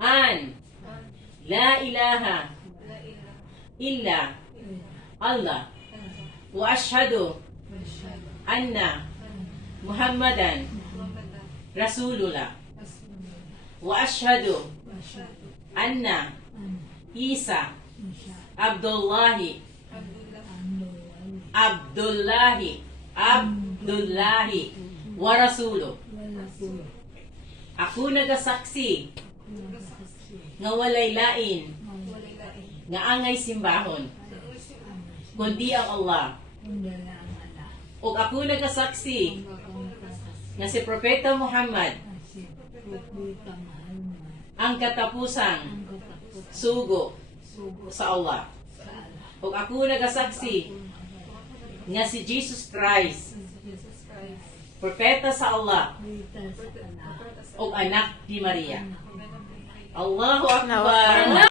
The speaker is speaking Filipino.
an la ilaha illa Allah wa ashhadu anna Muhammadan Rasulullah wa ashhadu anna Isa Abdullahi wa Rasuluh. Ako nagasaksi nga walay lain nga angay simbahon kundi ang Allah. Ug ako nagasaksi nga si Propeta Muhammad ang katapusang sugo sa Allah. Ug ako nagasaksi nga si Jesus Christ propeta sa Allah ug anak ni Maria. Allahu Akbar.